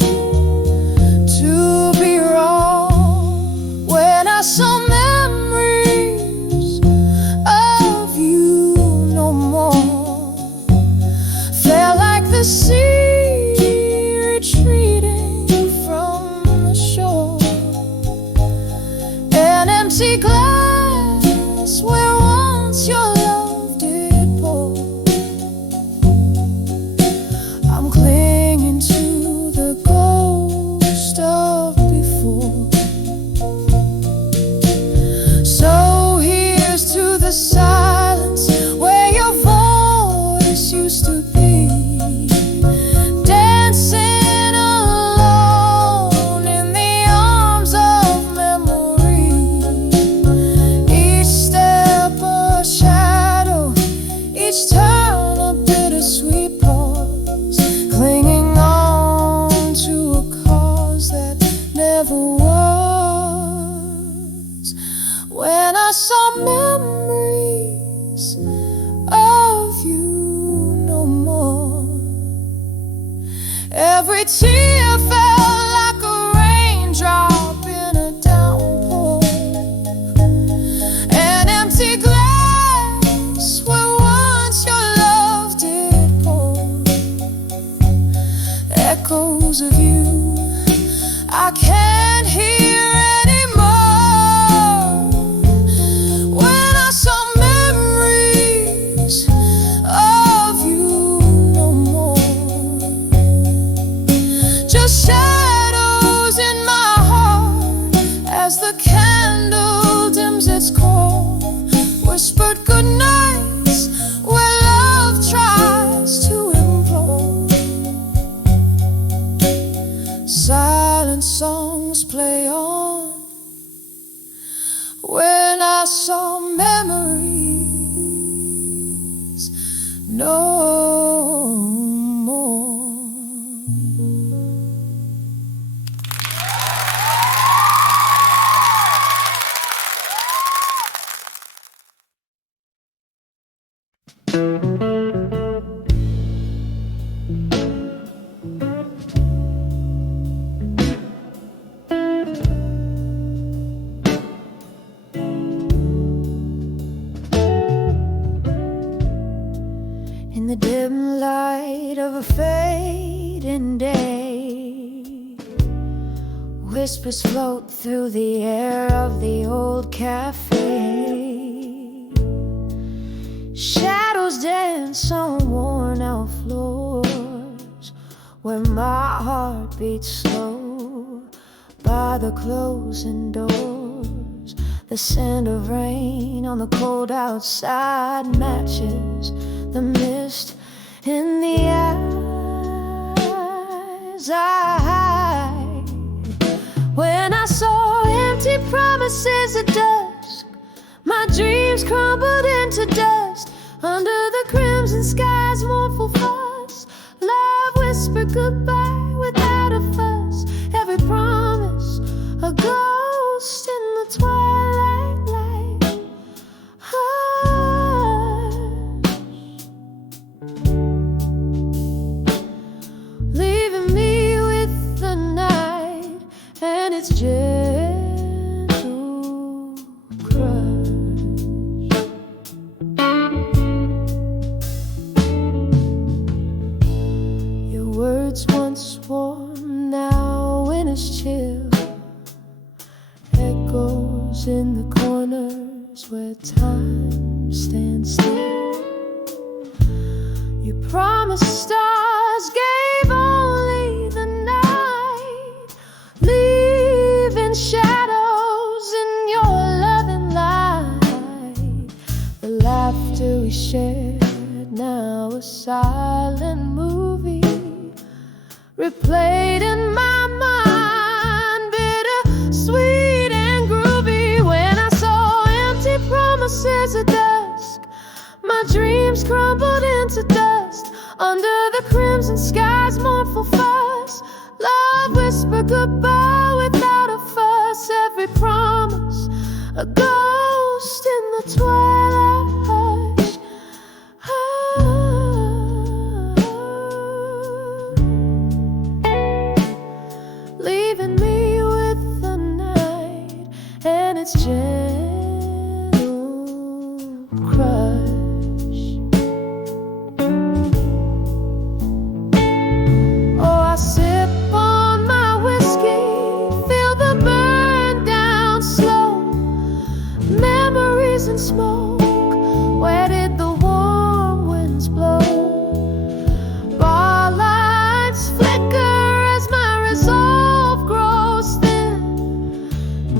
to be wrong. When I saw memories of you no more, felt like the sea retreating from the shore, an empty glass where once your love did pour. I'm clinging to the ghost of before. So here's to the silence where your voice used to be, dancing alone in the arms of memory. Each step a shadow, each turn a bittersweet pause, clinging on to a cause that never was. When I saw memories of you no more, every tear felt like a raindrop in a downpour, an empty glass where once your love did pour, echoes of you I can't hear anymore. When I saw memories of you no more, just shadows in my heart as the candle dims its core, whispered good nights where love tries to implore. Silent songs play on when I saw memories no more. Whispers float through the air of the old cafe. Shadows dance on worn out floors where my heart beats slow by the closing doors. The scent of rain on the cold outside matches the mist in the eyes I hide. When I saw empty promises at dusk, my dreams crumbled into dust. Under the crimson sky's mournful fuss, love whispered goodbye without a fuss. Every promise a ghost in the twilight light. Hush, leaving me with the night and its gentle crush. Your words once warm, now when it's chill, echoes in the corners where time stands still. You promised stars, gave only the night, leaving shadows in your loving light. The laughter we shared, now a silent movie, replayed in my mind, bitter, sweet and groovy. When I saw empty promises at dusk, my dreams crumbled into dust. Under the crimson sky's mournful fuss, love whispered goodbye without a fuss. Every promise a ghost in the twilight hush. Leaving me with the night and its gentle crush. Oh, I sip on my whiskey, feel the burn down slow. Memories and smoke, where did the warm winds blow? Bar lights flicker as my resolve grows thin,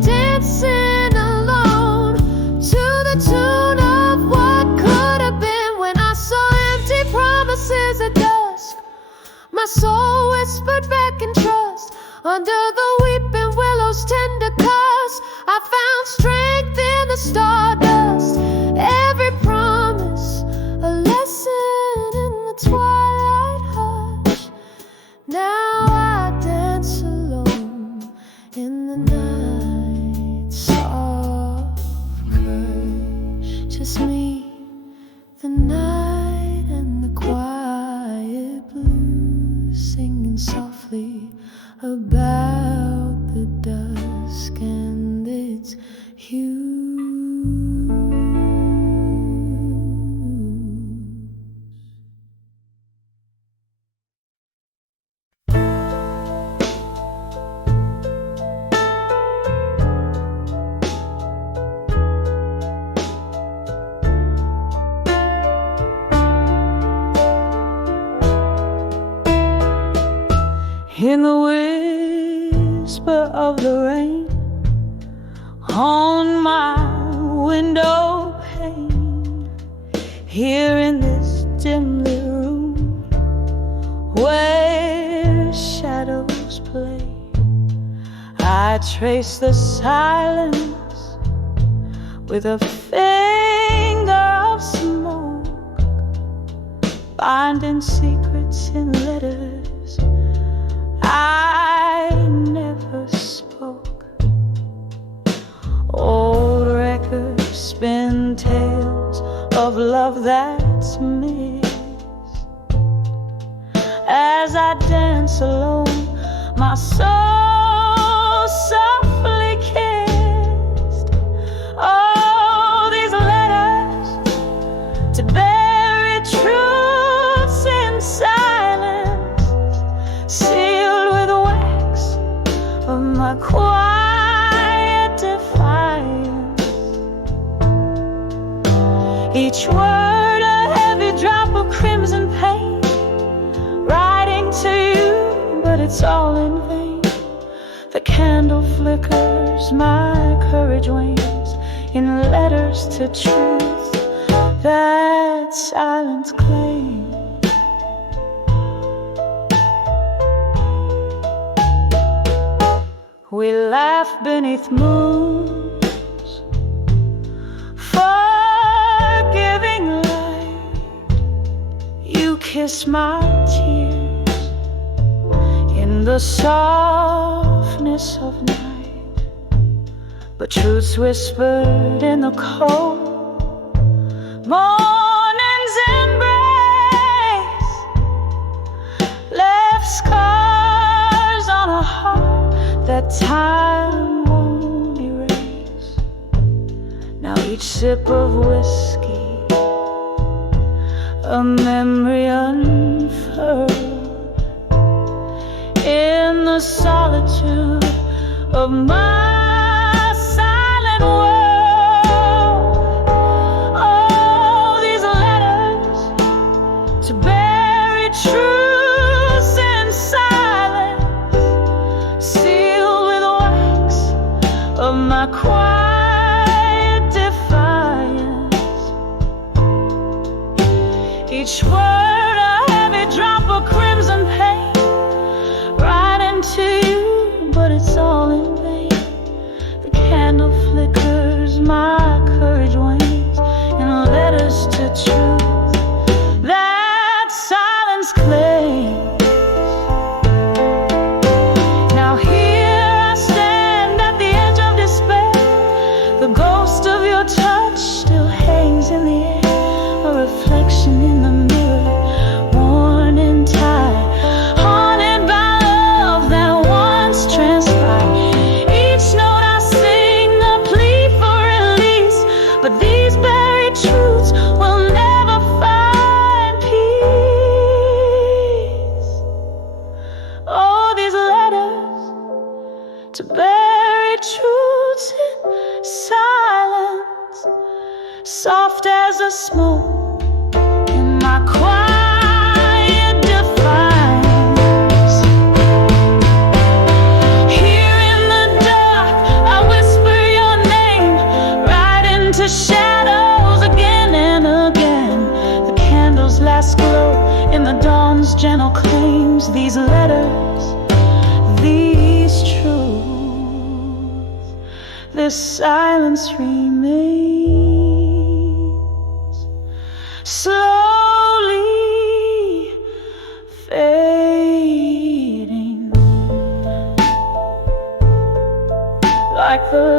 dancing alone to the tune of what could have been. When I saw empty promises at dusk, my soul whispered back in trust. Under the weeping willow's tender cuss, I found strength in the stardust. Every promise a lesson in the twilight hush. Now I dance alone in the night's soft crush. Just me, the night and the quiet blues, singing softly about the dusk and its hue. In the whisper of the rain on my window pane, here in this dim lit room where shadows play, I trace the silence with a finger of smoke, finding secrets in letters I never spoke. Old records spin tales of love that's missed. As I dance alone, my soul softly kissed. Oh, these letters to bury truths in silence, sealed with wax of my quiet Each word a heavy drop of crimson pain, writing to you, but it's all in vain. The candle flickers, my courage wanes, in letters to truth that silence claims. We laugh beneath moons, forgiving light. You kiss my tears in the softness of night, but truth's whispered in the cold morning's embrace, left scars on a heart that time won't erase. Now each sip of whiskey, a memory unfurled in the solitude of my silent world. Oh, these letters to bury truths in silence, sealed with wax of my quiet defiance. Each word a heavy drop of crimson pain, writing to you, but it's all in vain. The candle flickers, my courage wanes, in letters to truth that silence claims. Now here I stand at the edge of despair. The ghost of your touch still hangs in the air, a reflection in the mirror, worn and tired, haunted by love that once transpired. Each note I sing a plea for release, but these buried truths will never find peace. Oh, these letters to bury truths in silence, soft as a smoke in my quiet defiance. Here in the dark I whisper your name, right into shadows again and again. The candle's last glow in the dawn's gentle claims. These letters, these truths, this silence remains, slowly fading, like the